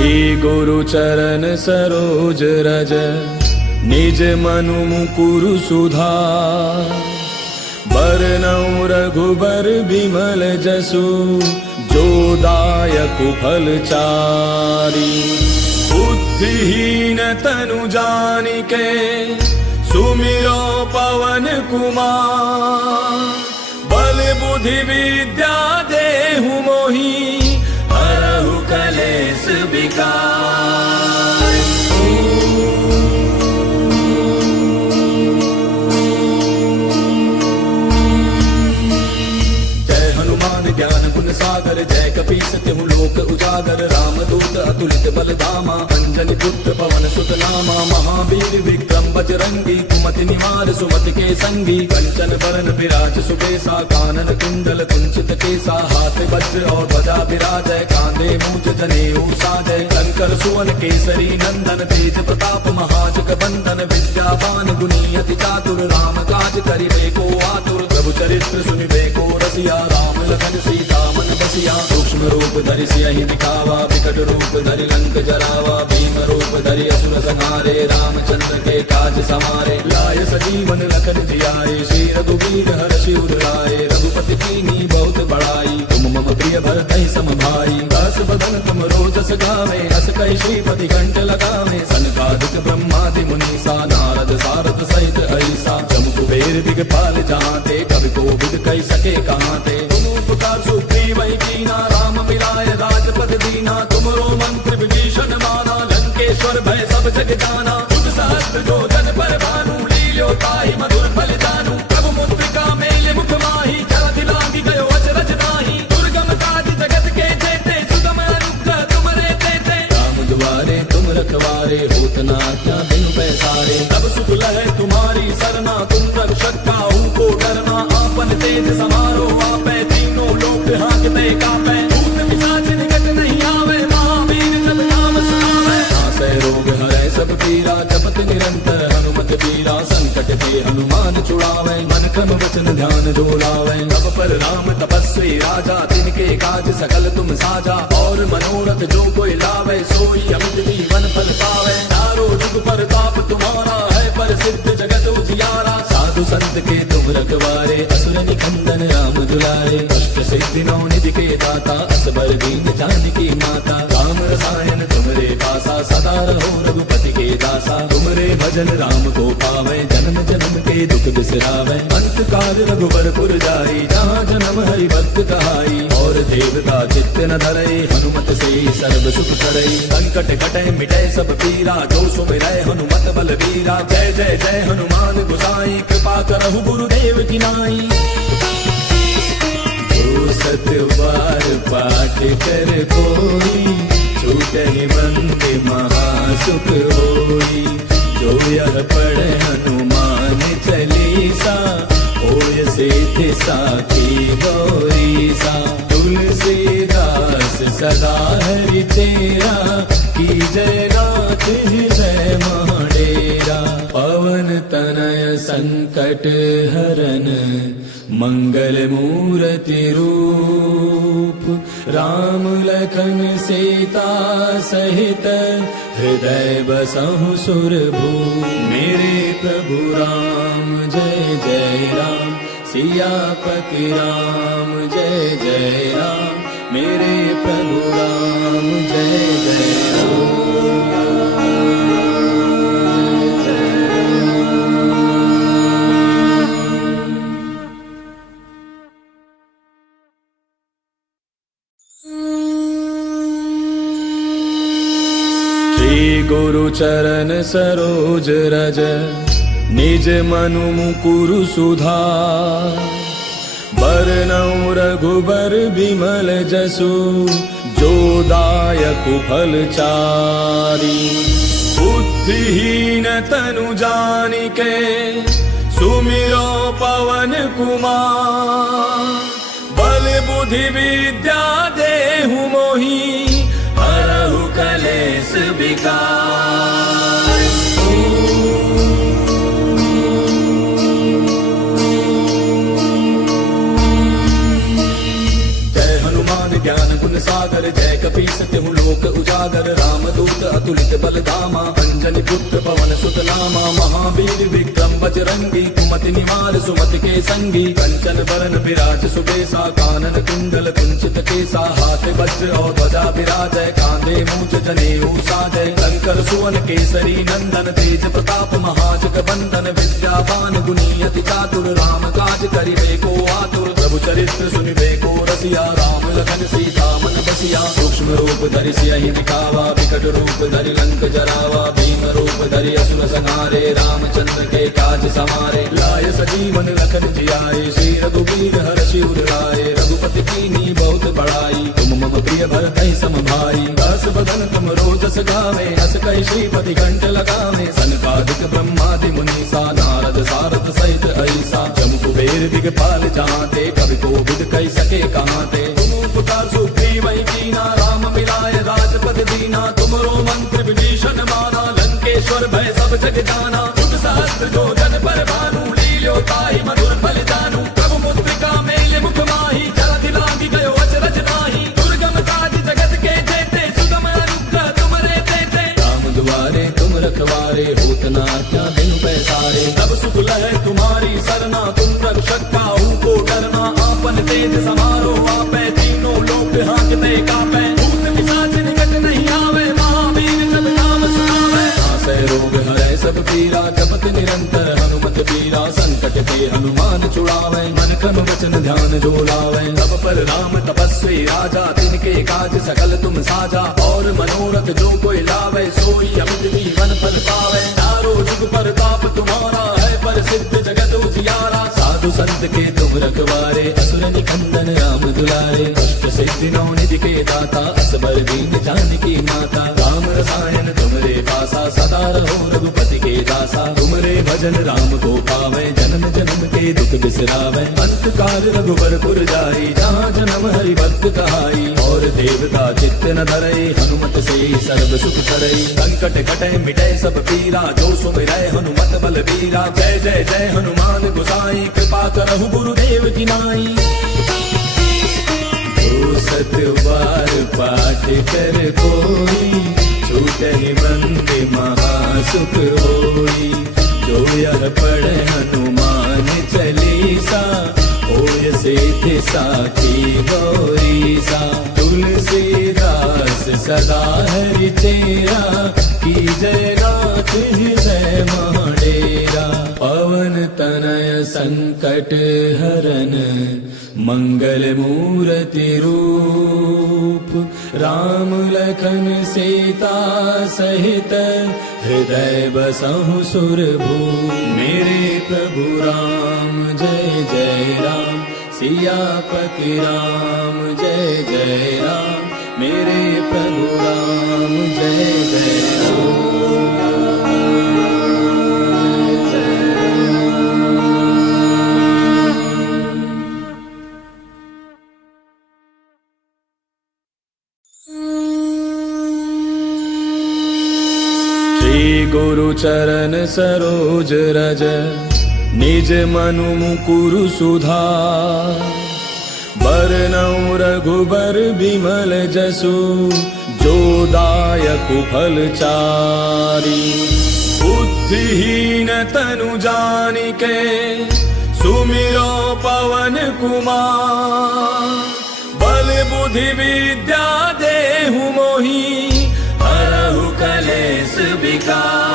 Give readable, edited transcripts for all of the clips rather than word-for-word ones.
श्री गुरु चरण सरोज रज निज मनु मुकुरु सुधार। बरनउँ रघुबर बिमल जसु जो दायक फलचारी। बुद्धिहीन तनु जानिके सुमिरो पवन कुमार। बल बुद्धि विद्या देहु मोहि हरहु कलेस विकार। जय हनुमान ज्ञान गुण सागर जय कपीस तिहु लोक उजागर। रामदूत अतुलित बल धामा अंजनी पुत्र पवन सुत नामा। महावीर विक्रम बजरंगी कुमति निवार सुमति के संगी। कंचन बरन विराज सुबेसा कानन कुंडल कुंचित केसा। हाथ वज्र और ध्वजा विराजय कांधे मूज जनेऊ साजय। शंकर सुवन केसरी नंदन तेज प्रताप महाजग बंदन। विद्यावान गुणी अति चातुर राम काज करिबे को आतुर। प्रभु चरित्र सुनिबे को रसिया राम लखन सीता मन बसिया। सूक्ष्म रूप धरि सियहि दिखावा विकट रूप धरि लंक जरावा। भीम रूप धरि असुर संहारे रामचंद्र के काज समारे। लाय सजीवन लखन जियाए श्री रघुवीर हर्षि उर लाए। रघुपति कीन्ही बहुत बड़ाई तुम मम प्रिय भरतहि सम भाई। दास बदन तुम रोजस गावे अस कहि श्रीपति कंठ लगावे। सनकादिक ब्रह्मादि मुनीसा नारद सारद सहित ऐसा। जम कुबेर दिगपाल जहांते कवि कोविद कहि सके कहांते। तुम उपकार सुग्रीव कीना राम मिलाय राजपद दीना। तुमरो मंत्र विभीषण माना लंकेश्वर भय सब जग जाना। तुझ सहस्त्र जो जन पर भानु लील्यो ताहि मधुर फल जानू। प्रभु मुद्रिका मेल मुख माहि जलधि लांघि गयो अचरज ताहि। दुर्गम काज जगत के जेते सुगम अनुग्रह तुमरे तेते। राम दुआरे तुम रखवारे होत न आज्ञा बिनु पैसारे। तब सुख लहै तुम्हारी सरना तुम रक्षक काहू को डरना। आपन तेज समारो आपै तीनों लोक हांकते कापै। भूत पिशाच निकट नहीं आवे महावीर जब नाम सुनावे। नासै रोग हरै सब पीरा जपत निरंतर हनुमत बीरा। संकट के हनुमान छुड़ावे मन क्रम वचन ध्यान जो लावे। तब पर राम तपस्वी राजा तिनके काज सकल तुम साजा। और मनोरथ जो कोई लावे सोई अमित जीवन फल पावे। चारों जुग परताप तुम्हारा है प्रसिद्ध जगत उजियारा। साधु संत के तुम रखवारे असुर निकंदन राम दुलारे। अष्ट सिद्धि नौ निधि के दाता असबर दीन जानकी माता। राम रसायन तुमरे पासा सदा रहो रघुपति के दासा। तुमरे भजन राम को पावे जन्म जन्म के दुख बिसरावे। अंत काल रघुबर पुर जाई जहाँ जन्म हरि भक्त कहाई। और देवता चित्त न धरई हनुमत से सर्व सुख करई। संकट कटै मिटै सब पीरा जो सुमिरै हनुमत बल बीरा। जय जय जय हनुमान गोसाई कृपा करहु गुरुदेव की नाई। जो सत बार पाठ कर कोई छूटहि बंदे महासुख होई। जो यह पढ़े हनुमान चालीसा होय सिद्धि साखी गौरीसा। तुलसीदास सदा हरि तेरा की जय नाथ हृदय महडेरा। पवन तनय संकट हरन मंगल मूर्ति रूप। राम लखन सीता सहित हृदय बसहु सुरभूप। मेरे प्रभु राम जय जय राम सियापति राम जय जय राम। मेरे प्रभु राम जय जय राम। श्री गुरु चरण सरोज रज निज मनु मुकुरु सुधार। बरनउँ रघुबर बिमल जसु जो दायक फलचारी। बुद्धिहीन तनु जानिके सुमिरो पवन कुमार। बल बुद्धि विद्या देहु मोहि हरहु कलेस विकार। ज्ञान गुण सागर जय कपीस तिहु लोक उजागर रामदूत अतुलित बल धामा अंजनी पुत्र पवन सुत नामा महावीर विक्रम बजरंगी कुमति निवार सुमति के संगी कंचन बरन विराज सुबेसा कानन कुंडल कुंचित केसा हाथ वज्र और ध्वजा विराजय कांधे मूंज जनेऊ साजय शंकर सुवन केसरी नंदन तेज प्रताप महाजग बंदन विद्यावान गुणी अति चातुर राम काज करिबे को आतुर प्रभु चरित्र सुनिबे को रसिया राम लखन सीता मन बसिया सूक्ष्म रूप धरि सियहि दिखावा विकट रूप धरि लंक जरावा भीम रूप धरि असुर संहारे रामचंद्र के काज समारे लाय सजीवन लखन जियाए श्री रघुवीर हर्षि उर लाए रघुपति कीन्ही बहुत बड़ाई तुम मम प्रिय भरतहि सम भाई दास बदन तुम रोजस गावे अस कहि श्रीपति कंठ लगावे सनकादिक ब्रह्मादि मुनीसा नारद सारद सहित ऐसा जम कुबेर दिगपाल जाते कवि कोविद कहि सके कहाते तुम उपकार सुग्रीव कीना राम मिलाय राजपद दीना तुमरो मंत्र विभीषण माना लंकेश्वर भय सब जग जाना जुग सहस्त्र जो जन पर भानु लील्यो ताहि मधुर फल जानू प्रभु मुद्रिका मेल मुख माही जलधि लांघि गयो अचरज नाही दुर्गम काज जगत के जेते सुगम अनुग्रह तुमरे तेते राम दुआरे तुम रखवारे होत न आज्ञा बिनु पैसारे तब सुख लहै तुम्हारी सरना तुम रक्षक काहू को डरना आपन तेज समारो आपै तीनों लोक हांकते कापै भूत पिशाच निकट नहीं आवे महावीर जब नाम सुनावे नासै रोग हरै सब पीरा जपत निरंतर हनुमत पीरा संकट के हनुमान छुड़ावे मन क्रम वचन ध्यान जो लावे सब पर राम तपस्वी राजा तिनके काज सकल तुम साजा और मनोरथ जो कोई लावे सोई अमित जीवन फल पावे चारों जुग परताप तुम्हारा है प्रसिद्ध जगत उजियारा साधु संत के तुम रखवारे असुर निकंदन राम दुलारे अष्ट सिद्धि नौ निधि के दाता असबर दीन जानकी माता राम रसायन तुमरे पासा सदा रहो रघुपति के दासा तुमरे भजन राम को पावे जन्म जन्म के दुख बिसरावे अंत काल रघुबर पुर जाई जहाँ जन्म हरि भक्त कहाई और देवता चित्त न धरई हनुमत से सर्व सुख करई संकट कटे मिटे सब पीरा जो सुमिरै हनुमत बल बीरा जय जय जय हनुमान गोसाई कृपा करहु गुरुदेव की नाई जो सत बार पाठ कर कोई छूटहि बंद महासुख होई जो यह पढ़े हनुमान चालीसा होय सिद्धि साखी गौरीसा तुलसीदास सदा हरि तेरा की जय नाथ हृदय महाडेरा पवन तनय संकट हरन मंगल मूर्ति रूप राम लखन सीता सहित हृदय बसहु सुरभूप मेरे प्रभु राम जय जय राम सियापति राम जय जय राम मेरे प्रभु राम जय जय गुरु चरण सरोज रज निज मनु मुकुरु सुधार बरनउँ रघुबर बिमल जसु जो दायक फल चारी बुद्धिहीन तनु जानिके सुमिरो पवन कुमार बल बुद्धि विद्या देहु मोहि हरहु कलेश विकार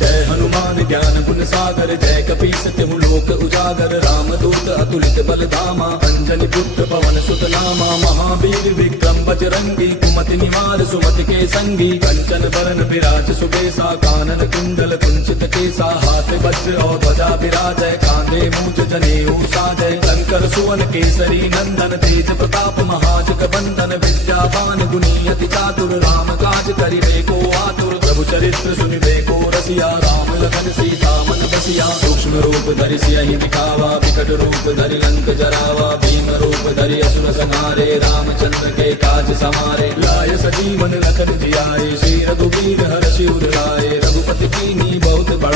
जय हनुमान ज्ञान गुण सागर जय कपीस तिहु लोक उजागर रामदूत अतुलित बल धामा अंजनी पुत्र पवन सुत नामा महावीर विक्रम बजरंगी कुमति निवार सुमति के संगी कंचन बरन विराज सुबेसा कानन कुंडल कुंचित केसा हाथ वज्र और ध्वजा विराजय कांधे मूंज जनेऊ साजय शंकर सुवन केसरी नंदन तेज प्रताप महाजग बंदन विद्यावान गुणी अति चातुर राम काज करिबे को आतुर प्रभु चरित्र सुनिबे को रसिया राम लखन सीता मन बसिया सूक्ष्म रूप धरि सियहि दिखावा विकट रूप धरि लंक जरावा भीम रूप धरि असुर संहारे रामचंद्र के काज समारे लाय सजीवन लखन जियाए श्री रघुवीर हर्षि उर लाए रघुपति कीन्ही बहुत बड़ाई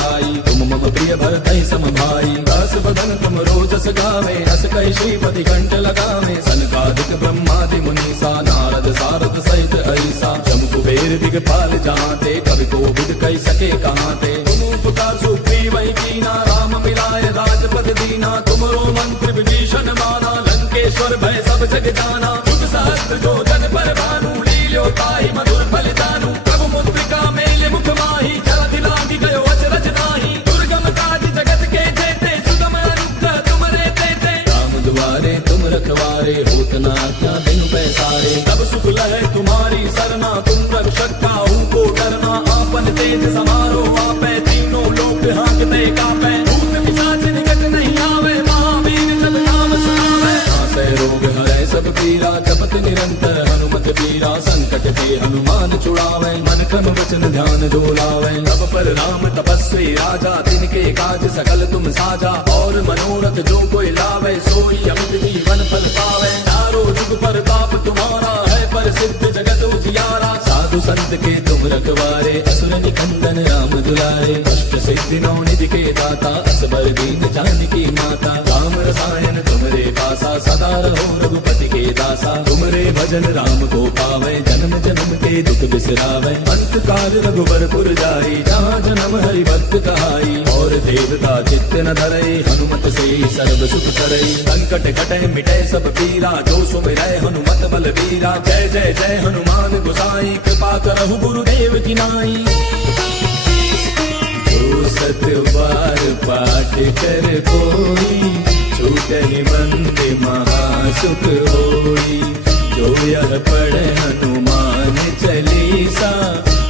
भरतहि सम भाई। दास बदन तुम रोजस गावे, अस कहि श्रीपति कंठ लगावे। सनकादिक ब्रह्मादि मुनीसा, नारद सारद सहित ऐसा। जम कुबेर दिगपाल जहांते, कवि कोविद कहि सके कहांते। तुम उपकार सुग्रीवहि कीना, राम मिलाय राजपद दीना। तुमरो मंत्र विभीषण माना, लंकेश्वर भय सब जग जाना। युग सहस्त्र जो जन पर भानु, लील्यो ताहि मधुर फल जानू। प्रभु मुद्रिका मेल मुख माहि, जलधि लागी गयो अचरज नाही। दुर्गम काज जगत के जेते, सुगम अनुग्रह तुमरे तेते। राम दुआरे तुम रखवारे, होत न आज्ञा बिनु पैसारे। तब सुख लहै तुम्हारी सरना, तुम रक्षक काहू को डरना। आपन तेज समारो आपै, तीनों लोक हांकते कापै। भूत पिशाच निकट नहीं आवे, महावीर जब नाम सुनावे। नासै रोग हरै सब पीरा, जपत निरंतर हनुमत पीरा। संकट ते हनुमान छुड़ावे, मन क्रम वचन ध्यान जो लावे। तब पर राम तपस्वी राजा, तिनके काज सकल तुम साजा। और मनोरथ जो कोई लावे, सोई अमित जीवन फल पावे। चारों जुग परताप तुम्हारा है, प्रसिद्ध जगत उजियारा। साधु संत के तुम रखवारे, असुर निकंदन राम दुलारे। अष्ट सिद्धि नौ निधि के दाता, असबर दीन जानकी माता। राम रसायन तुमरे पासा, सदा रहो रघुपति के दासा। तुमरे भजन राम को पावे, जन्म जन्म के दुख बिसरावे। अंत काल रघुबरपुर जाई, जहाँ जन्म हरि भक्त कहाई। और देवता चित्त न धरई, हनुमत से सर्व सुख करई। संकट कटै मिटै सब पीरा, जो सुमिरै हनुमत बलबीरा। जय जय जय हनुमान गोसाई, कृपा करहु गुरुदेव की नाई। जो सत बार पाठ कर कोई, छूटहि मंद महासुख होई। जो यह पढ़े हनुमान चालीसा,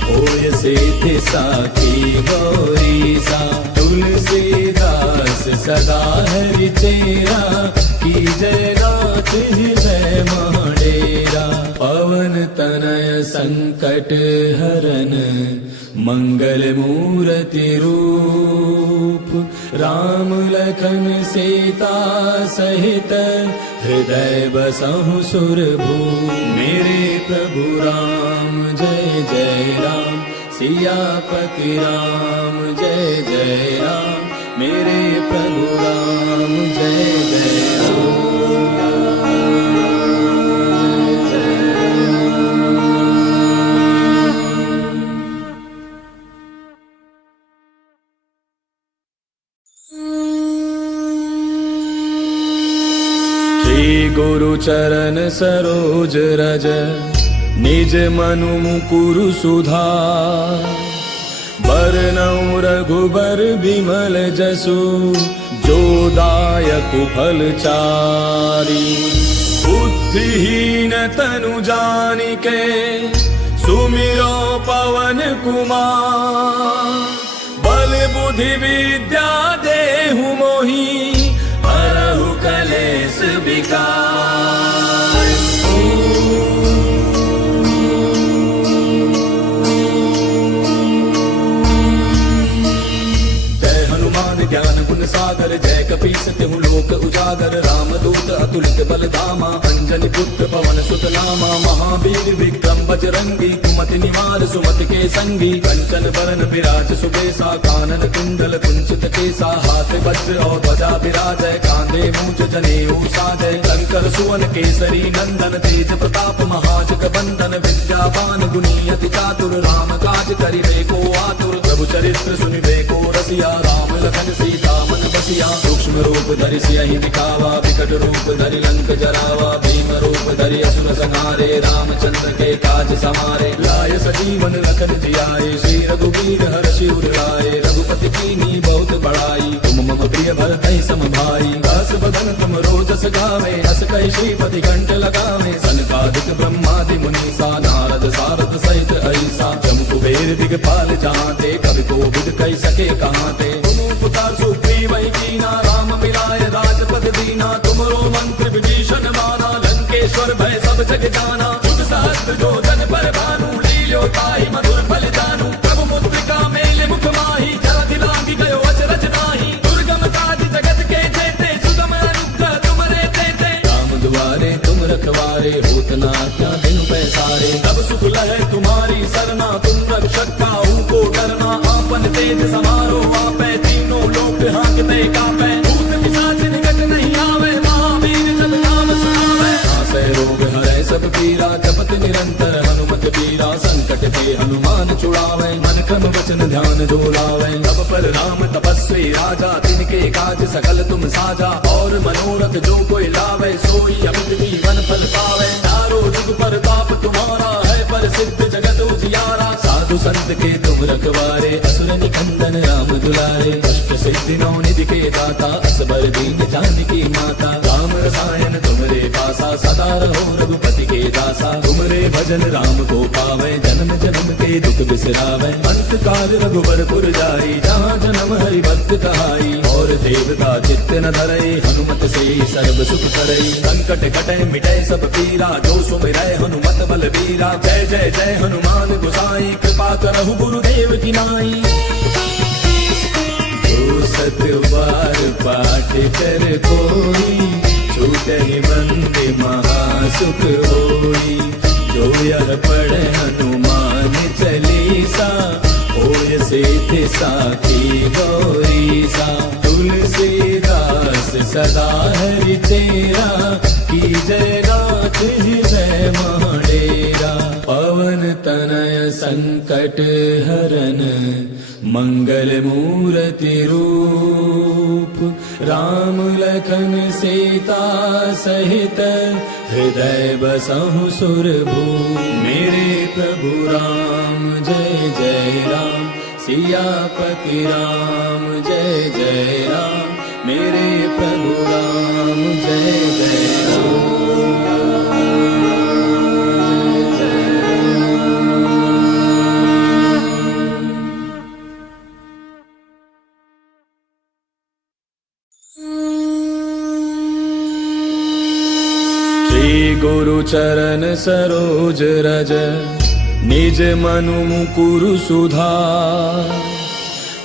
होय सिद्धि साखी गौरीसा। तुलसीदास सदा हरि चेरा, कीजय नाथ हृदय महडेरा। पवन तनय संकट हरन, मंगल मूर्ति रूप। राम लखन सीता सहित, हृदय बसहु सुरभूप। मेरे प्रभु राम जय जय राम, सियापति राम जय जय राम। मेरे प्रभु राम जय जय राम। गुरु चरण सरोज रज, निज मनु मुकुरु सुधार। बरनउँ रघुबर बिमल जसु, जो दायक फल चारि। बुद्धिहीन तनु जानिके, सुमिरो पवन कुमार। बल बुद्धि विद्या देहु मोहि, हरहु कलेश विकार। जय हनुमान ज्ञान गुण सागर, जय कपीस तिहु लोक उजागर। रामदूत अतुलित बल धामा, अंजनी पुत्र पवन सुत नामा। महावीर विक्रम बजरंगी, कुमति निवार सुमति के संगी। कंचन बरन विराज सुबेसा, कानन कुंडल कुंचित केसा। हाथ वज्र और ध्वजा विराजय, कांधे मूंज जनेऊ साजय। शंकर सुवन केसरी नंदन, तेज प्रताप महाजग बंदन। विद्यावान गुणी अति चातुर, राम काज करिबे को आतुर। प्रभु चरित्र सुनिबे को रसिया, राम लखन सीता मन बसिया। सूक्ष्म रूप धरि सियहि दिखावा, विकट रूप धरि लंक जरावा। भीम रूप धरि असुर संहारे, रामचंद्र के काज समारे। लाय सजीवन लखन जियाए, श्री रघुवीर हर्षि उर लाए। रघुपति कीन्ही बहुत बड़ाई, तुम मम प्रिय भरतहि सम भाई। दास बदन तुम रोजस गावे, अस कहि श्रीपति कंठ लगावे। सनकादिक ब्रह्मादि मुनीसा, नारद सारद सहित ऐसा। जम कुबेर दिगपाल जहांते, कवि कोविद कहि सके कहांते। तुम उपकार सुग्रीवहि कीना, राम मिलाय राजपद दीना। तुमरो मंत्र विभीषण माना, लंकेश्वर भय सब जग जाना। युग सहस्त्र जो जन पर भानु, लील्यो ताहि मधुर फल जानू। प्रभु मुद्रिका मेल मुख माहि, जलधि लागी गयो अचरज नाही। दुर्गम काज जगत के जेते, सुगम अनुग्रह तुमरे तेते। राम दुआरे तुम रखवारे, होत न आज्ञा बिनु पैसारे। तब सुख लहै तुम्हारी सरना, तुम रक्षक काहू को डरना। आपन तेज समारो आपै, तीनों लोक छुड़ावे मन क्रम वचन ध्यान जो लावे। तब पर राम तपस्वी राजा तिनके काज सकल तुम साजा। और मनोरथ जो कोई लावे सोई अमित जीवन फल पावे। चारों जुग पर ताप तुम्हारा है पर सिद्ध जगत उजियारा। साधु संत के तुम रखवारे असुर निकंदन राम दुलारे। अष्ट सिद्धि नौ निधि के दाता असबर दीन जानकी माता। राम रसायन तुमरे पासा सदा रहो रघुपति के दासा। तुमरे भजन राम को पावे जन्म जन्म के दुख बिसरावे। अंत काल रघुबर पुर जाई जहाँ जन्म हरि भक्त कहाई। और देवता चित्त न धरई हनुमत से सर्व सुख करई। संकट कटे मिटे सब पीरा जो सुमिरै हनुमत बल बीरा। जय जय जय हनुमान गोसाई कृपा करहु गुरुदेव की नाई। जो सत बार पाठ कर कोई छूटहि बंदे महासुख होई। जो यह पढ़े हनुमान चालीसा होय सिद्धि साखी गौरीसा। तुलसीदास सदा हरि तेरा की जय नाथ हृदय महडेरा। पवन तनय संकट हरन मंगल मूर्ति रूप। राम लखन सीता सहित हृदय बसहु सुरभूप। मेरे प्रभु राम जय जय राम सियापति राम जय जय राम। मेरे प्रभु राम जय जय राम। गुरु चरण सरोज रज निज मनु मुकुरु सुधार।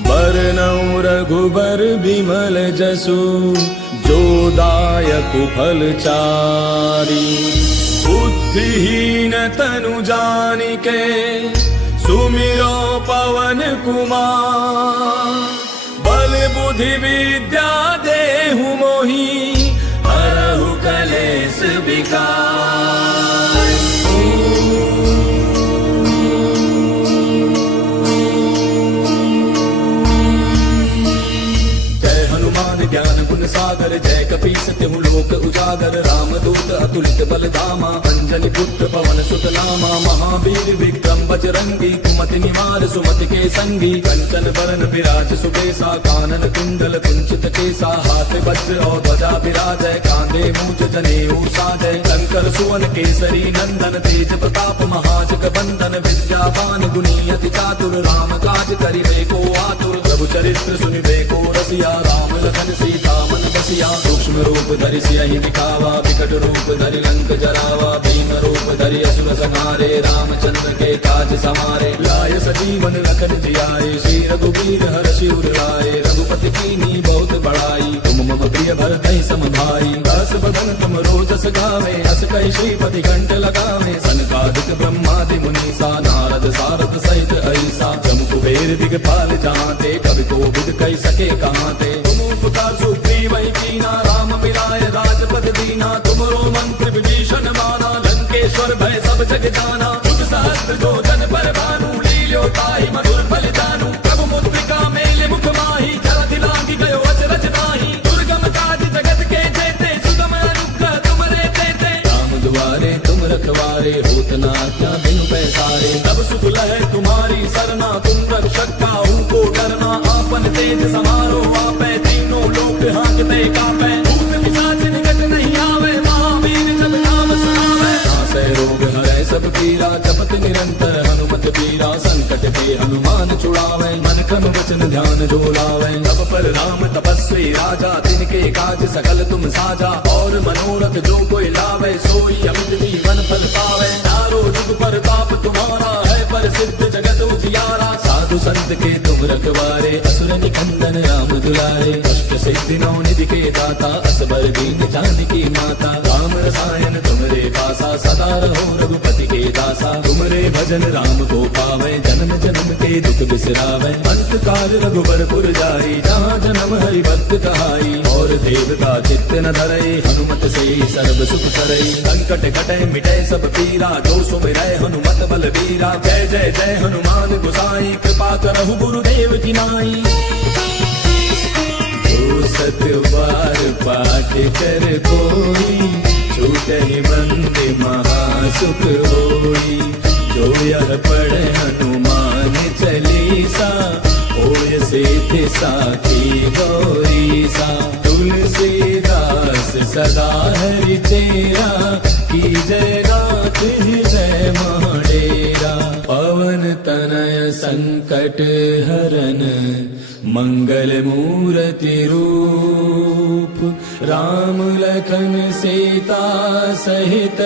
बरनउँ रघुबर बिमल जसु जो दायक फल चारि। बुद्धिहीन तनु जानिके सुमिरो पवन कुमार। बल बुद्धि विद्या देहु मोहि हरहु कलेश विकार। जय हनुमान ज्ञान गुण सागर जय कपीस तिहु लोक उजागर। राम दूत अतुलित बल धामा अंजनी पुत्र पवन सुत नामा। महावीर विक्रम बजरंगी कुमति निवार सुमति के संगी। कंचन बरन विराज सुबेसा कानन कुंडल कुंचित केसा। हाथ वज्र और ध्वजा विराजय कांधे मूंज जनेऊ साजय। शंकर सुवन केसरी नंदन तेज प्रताप महाजग बंदन। विद्यावान गुणी अति चातुर राम काज करिबे को आतुर। प्रभु चरित्र सुनिबे को रसिया राम लखन सीता मन बसिया। सूक्ष्म रूप धरि सियहि दिखावा विकट रूप धरि लंक जरावा। भीम रूप धरि असुर संहारे रामचंद्र के काज समारे। लाय सजीवन लखन जियाए श्री रघुबीर हरषि उर लाए। रघुपति कीन्ही बहुत बड़ाई तुम मम प्रिय भरतहि सम भाई। दास बदन तुम रोजस गावे अस कहि श्रीपति कंठ लगावे। सनकादिक ब्रह्मादि मुनीसा नारद सारद सहित ऐसा। जम कुबेर दिगपाल जहाँते कवि कोविद कहि सके कहाँते। तुम उपकार सुग्रीव कीना राम मिलाए राजपद दीना। तुमरो मंत्र विभीषण माना लंकेश्वर भय सब जग जाना। युग सहस्त्र जो जन पर भानु लील्यो ताहि मधुर फल जानू। प्रभु मुद्रिका मेले मुख माहि जलधि लांघि गयो अचरज नाहि। दुर्गम काज जगत के जेते सुगम अनुग्रह तुमरे तेते। राम दुआरे तुम रखवारे होत न आज्ञा बिनु पैसारे। तब सुख लहै तुम्हारी सरना तुम रक्षक काहू को डरना। आपन तेज समारो आपै तीनों लोक हांकते कापै। भूत पिशाच निकट नहीं आवे महावीर जब नाम सुनावे। नासै रोग हरै सब पीरा जपत निरंतर हनुमत पीरा। संकट ते हनुमान छुड़ावे मन क्रम वचन ध्यान जो लावे। तब पर राम तपस्वी राजा तिनके काज सकल तुम साजा। और मनोरथ जो कोई लावे सोई अमित जीवन फल पावे। चारों जुग पर ताप तुम्हारा है पर सिद्ध जगत उजियारा। साधु संत के तुम रखवारे असुर निकंदन राम दुलारे। अष्ट सिद्धि नौ निधि के दाता असबर दीन जानकी माता। राम रसायन तुमरे पासा सदा रहो रघुपति के दासा। तुमरे भजन राम को पावे जन्म जन्म के दुख बिसरावे। अंत काल रघुबर पुर जाई जहाँ जन्म हरि भक्त कहाई। और देवता चित्त न धरई हनुमत से सर्व सुख करई संकट कटे मिटे सब पीरा जो सुमिरै हनुमत बल बीरा जय जय जय हनुमान गोसाई कृपा करहु गुरुदेव की नाई सतबार पाठ कर कोई छूटे बंदे महासुख होई जो यह पढ़े हनुमान चालीसा होय सिद्धि साखी गौरीसा तुलसीदास सदा हरि तेरा की जय नाथ हृदय महडेरा पवन तनय संकट हरन मंगल मूर्ति रूप राम लखन सीता सहित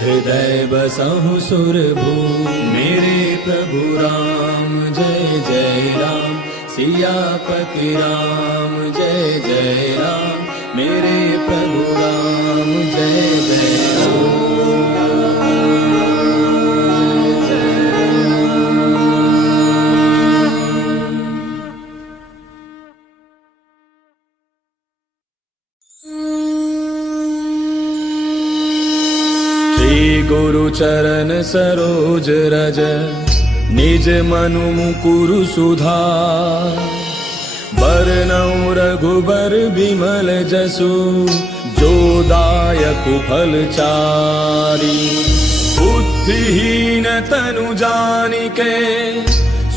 हृदय बसहु सुरभूप मेरे प्रभु राम जय जय राम सियापति राम जय जय राम मेरे प्रभु राम जय जय गुरु चरण सरोज रज निज मनु मुकुरु सुधार बरनउँ रघुबर बिमल जसु जो दायक फल चारी बुद्धिहीन तनु जानिके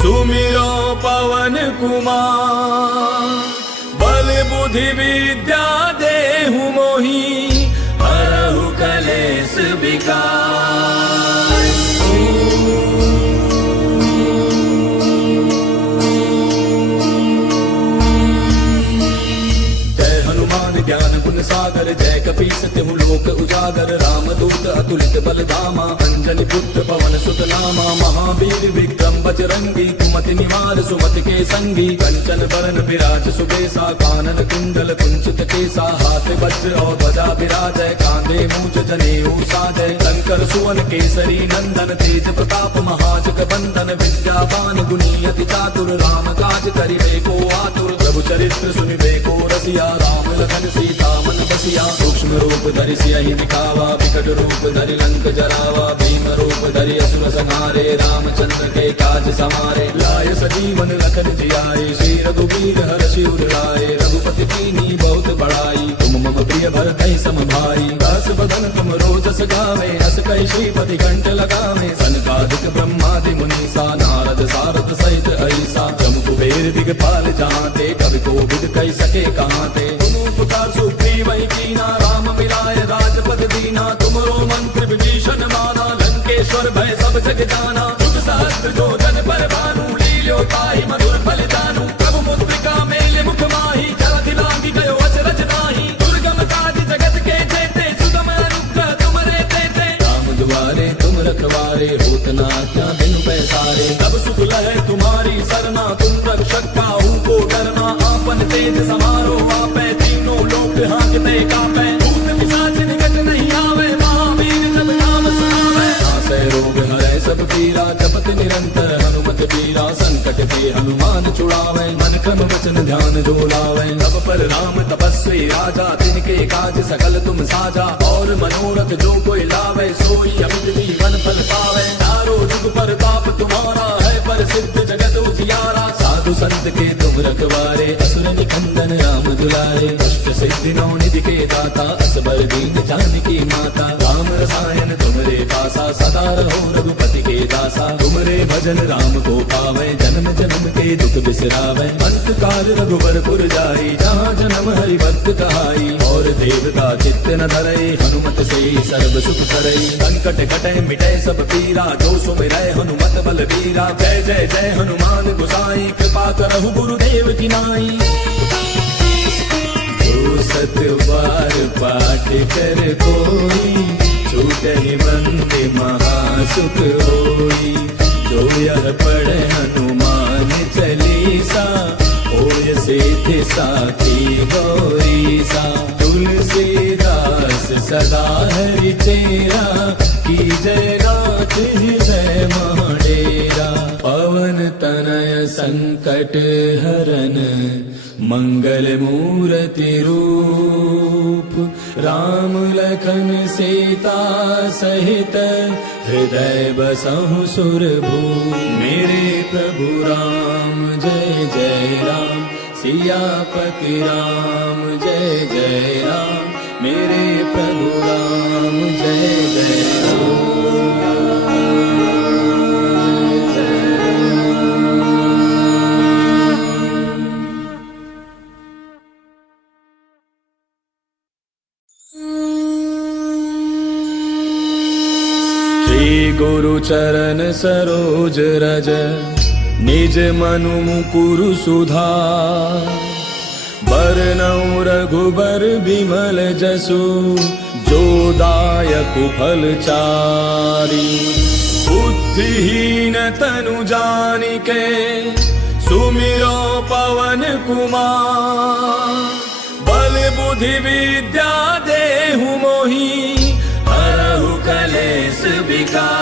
सुमिरो पवन कुमार बल बुद्धि विद्या देहु मोहि हरहु कलेश विकार जय हनुमान ज्ञान गुण सागर जय कपीस तिहु लोक उजागर रामदूत अतुलित बल धामा अंजनी पुत्र पवन सुत नामा महावीर विक्रम बजरंगी कुमति निवार सुमति के संगी कंचन बरन विराज सुबेसा कानन कुंडल कुंचित केसा हाथ वज्र और ध्वजा विराजय कांधे मूज जनेऊ साजय शंकर सुवन केसरी नंदन तेज प्रताप महाजग बंदन विद्यावान गुणी अति चातुर राम काज करिबे को आतुर प्रभु चरित्र सुनिबे को रसिया राम लखन सीता मन बसिया सूक्ष्म रूप धरि सियहि दिखावा विकट रूप धरि लंक जरावा भीम रूप धरि असुर संहारे रामचंद्र के काज समारे लाय सजीवन लखन जियाए श्री रघुवीर हर्षि उर लाए रघुपति कीन्ही बहुत बड़ाई तुम मम प्रिय भरतहि सम भाई दास बदन तुम रोजस गावे अस कहि श्रीपति कंठ लगावे सनकादिक ब्रह्मादि मुनीसा नारद सारद सहित ऐसा जम कुबेर दिगपाल जहांते कवि कोविद कहि सके कहांते तुम उपकार सुग्रीव कीना राम मिलाय राजपद दीना तुमरो मंत्र विभीषण माना लंकेश्वर भय सब जग जाना जुग सहस्त्र जो जन पर भानु लील्यो ताहि मधुर फल जानू प्रभु मुद्रिका मेले मुख माही जलधि लांघि गयो अचरज नाहि दुर्गम काज जगत के जेते सुगम अनुग्रह तुमरे तेते राम दुआरे तुम रखवारे होत न आज्ञा बिनु पैसारे तब सुख लहै तुम्हारी सरना तुम रक्षक काहू को डरना आपन तेज समारो आपै तीनों लोक हांकते कापै भूत पिशाच निकट नहीं आवे महावीर जब नाम सुनावे नासै रोग हरै सब पीरा जपत निरंतर हनुमत पीरा संकट ते हनुमान छुड़ावे मन क्रम वचन ध्यान जो लावे सब पर राम तपस्वी राजा तिनके काज सकल तुम साजा और मनोरथ जो कोई लावे सोई अमित जीवन फल पावे चारों जुग पर ताप तुम्हारा है प्रसिद्ध जगत उजियारा साधु संत के तुम रखवारे असुर निकंदन राम दुलारे अष्ट सिद्धि नौ निधि के दाता असबर दीन जानकी माता राम रसायन तुमरे पासा सदा रहो रघुपति के दासा तुमरे भजन राम को पावे जन्म जन्म के दुख बिसरावे अंत काल रघुबर पुर जाई जहाँ जन्म हरि भक्त कहाई और देवता चित्त न धरई हनुमत से सर्व सुख करई संकट कटे मिटे सब पीरा जो सुमिरै हनुमत बल बीरा जय जय जय हनुमान गोसाई कृपा करहु गुरुदेव की नाई सत बार पाठ कर कोई छूटहि बंदे महासुख होई जो यह पढ़े हनुमान चालीसा होय सिद्धि साखी गौरीसा तुलसीदास सदा हरि तेरा की जय नाथ हृदय महडेरा पवन तनय संकट हरन मंगल मूर्ति रूप राम लखन सीता सहित हृदय बसहु सुरभू। मेरे प्रभु राम जय जय राम सियापति राम जय जय राम। मेरे प्रभु राम जय जय गुरु चरण सरोज रज निज मनु मुकुरु सुधार। बरनउँ रघुबर बिमल जसु जो दायक फल चारि। बुद्धिहीन तनु जानिके सुमिरो पवन कुमार। बल बुद्धि विद्या देहु मोहि हरहु कलेश विकार।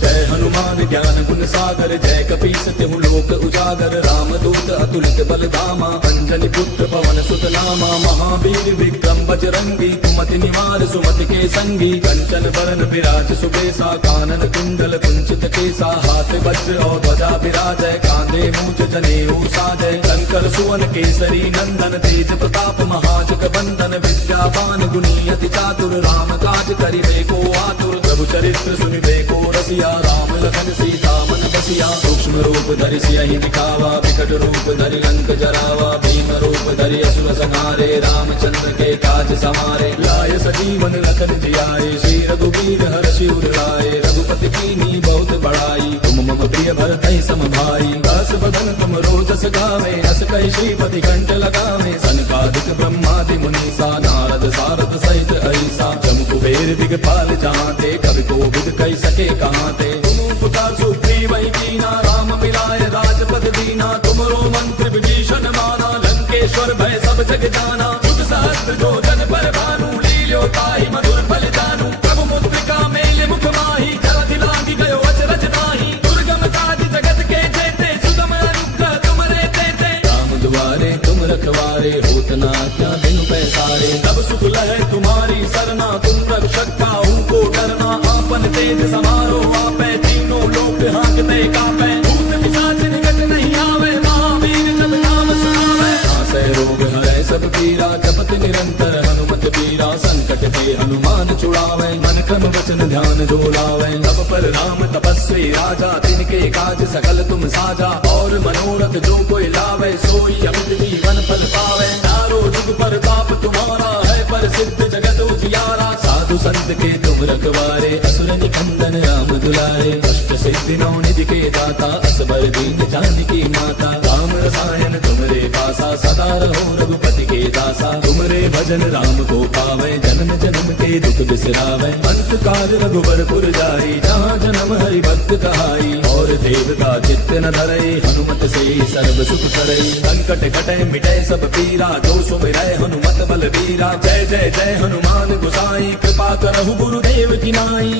जय हनुमान ज्ञान गुण सागर जय कपीस तिहु लोक उजागर। राम दूत अतुलित बल धामा अंजनी पुत्र पवन सुत नामा। महावीर विक्रम बजरंगी कुमति निवार सुमति के संगी। कंचन बरन विराज सुबेसा कानन कुंडल कुंचित केसा। हाथ वज्र और ध्वजा विराजय कांधे मूंज जनेऊ साजय। शंकर सुवन केसरी नंदन तेज प्रताप महाजग बंदन। विद्यावान गुणी अति चातुर राम काज करिबे को आतुर। प्रभु चरित्र सुनिबे को रसिया राम लखन सीता मन बसिया। सूक्ष्म रूप धरि सियहि दिखावा विकट रूप धरि लंक जरावा। भीम रूप धरि असुर संहारे रामचंद्र के काज समारे। लाय सजीवन लखन जियाए श्री रघुवीर हर्षि उर लाए। रघुपति कीन्ही बहुत बड़ाई तुम मम प्रिय भरतहि सम भाई। दास बदन तुम रोजस गावे अस कहि श्रीपति कंठ लगावे। सनकादिक ब्रह्मादि मुनीसा नारद सारद सहित अहिसा। जम कुबेर दिगपाल जहांते कवि कोविद कहि सके कहांते। तुम उपकार सुग्रीव ही कीना राम मिलाए राजपद दीना। तुमरो मंत्र विभीषण माना लंकेश्वर भय सब जग जाना। युग सहस्त्र जो जन पर भानु लील्यो ताहि मधुर फल जानू। प्रभु मुद्रिका मेले मुख माहि जलधि लांघि गयो अचरज नाहि। दुर्गम काज जगत के जेते सुगम अनुग्रह तुमरे तेते। राम दुआरे तुम रखवारे होत न आज्ञा बिनु पैसारे। तब सुख लहै तुम्हारी सरना तुम रक्षक काहू को डरना। आपन तेज समारो आपै तीनों लोक हांकते कापै। भूत पिशाच निकट नहीं आवे महावीर जब नाम सुनावे। नासै रोग हरै सब पीरा जपत निरंतर हनुमत बीरा। संकट ते हनुमान छुड़ावे मन क्रम वचन ध्यान जो लावे। तब पर राम तपस्वी राजा तिनके काज सकल तुम साजा। और मनोरथ जो कोई लावे सोई अमित जीवन फल पावे। चारों जुग पर ताप तुम्हारा है प्रसिद्ध जगत उजियारा। साधु संत के तुम रखवारे असुर निकंदन राम दुलारे। अष्ट सिद्धि नौ निधि के दाता असबर दीन जानकी माता। राम रसायन तुमरे पासा सदा रहो रघुपति के दासा। तुमरे भजन राम को पावे जन्म जन्म के दुख बिसरावे। अंत काल रघुबर पुर जाई जहाँ जन्म हरि भक्त कहाई। और देवता चित्त न धरई हनुमत से सर्व सुख करई। संकट कटै मिटै सब पीरा जो सुमिरै हनुमत बल बीरा। जय जय जय हनुमान गोसाई कृपा करहु गुरुदेव की नाई।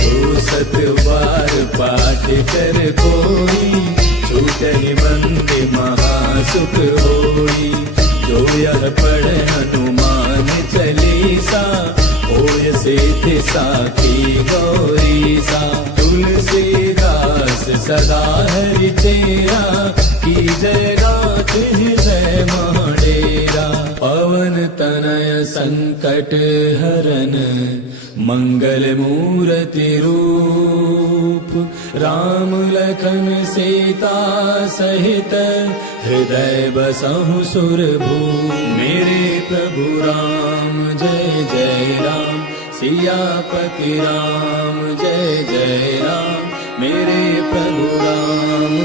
जो सत बार पाठ कर कोई छूटहि बंदे महासुख होई। जो यह पढ़े हनुमान चालीसा होय सिद्धि साखी गौरीसा। तुलसीदास सदा हरि चेरा की जय नाथ हृदय महडेरा। पवन तनय संकट हरन मंगल मूर्ति रूप राम लखन सीता सहित हृदय बसहु सुरभू। मेरे प्रभु राम जय जय राम सियापति राम जय जय राम। मेरे प्रभु राम